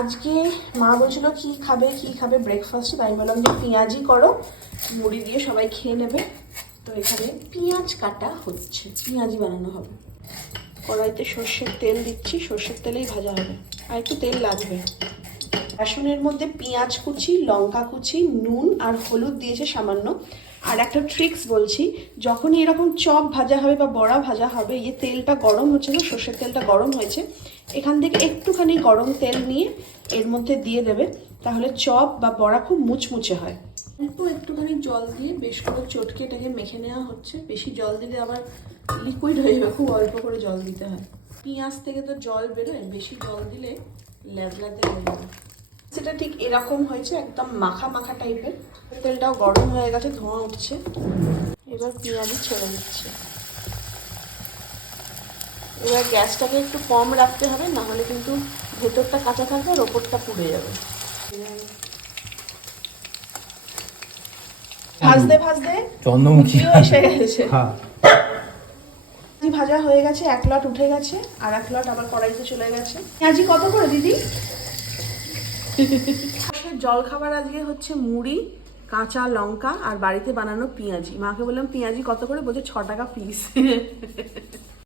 আজকে মা বলছিল, কি খাবে কি খাবে ব্রেকফাস্টে তাই বললাম যে পেঁয়াজি করো, মুড়ি দিয়ে সবাই খেয়ে নেবে। তো এখানে পেঁয়াজ কাটা হচ্ছে পেঁয়াজি বানানো হবে। কড়াইতে সর্ষের তেল দিচ্ছি, সর্ষের তেলেই ভাজা হবে। আর একটু তেল লাগবে। বেসনের মধ্যে পেঁয়াজ কুচি, লঙ্কা কুচি, নুন আর হলুদ দিয়েছে সামান্য। আর একটা ট্রিক্স বলছি, যখনই এরকম চপ ভাজা হবে বা বড়া ভাজা হবে, এই তেলটা গরম হচ্ছে না, সর্ষের তেলটা গরম হয়েছে, এখান থেকে একটুখানি গরম তেল নিয়ে এর মধ্যে দিয়ে দেবে, তাহলে চপ বা বড়া খুব মুচমুচে হয়। অল্প একটুখানি জল দিয়ে বেশ করে চটকে এটাকে মেখে নেওয়া হচ্ছে। বেশি জল দিলে আবার লিকুইড হয়ে যাবে, খুব অল্প করে জল দিতে হয়। পেঁয়াজ থেকে তো জল বেরোয়, বেশি জল দিলে ল্যাবলাতে হয়ে যাবে। সেটা ঠিক এরকম হয়েছে একদম মাখা মাখা টাইপের তেলটাও গরম হয়ে গেছে ধোঁয়া উঠছে। এবার পেঁয়াজি ছেড়ে দিচ্ছে। এবার গ্যাসটাকে একটু কম রাখতে হবে না হলে কিন্তু ভেতরটা কাঁচা থাকবে আর ওপরটা পুড়ে যাবে। ভাজতে ভাজতে চন্দ্রমুখী। এসে গেছে। ভাজা হয়ে গেছে এক লট উঠে গেছে আর এক লট আবার কড়াইতে চলে গেছে। পেঁয়াজি কত করে দিদি? জল খাবার আজকে হচ্ছে মুড়ি, কাঁচা লঙ্কা আর বাড়িতে বানানো পেঁয়াজি। মাকে বললাম, পেঁয়াজি কত করে? বলছে, ছ টাকা পিস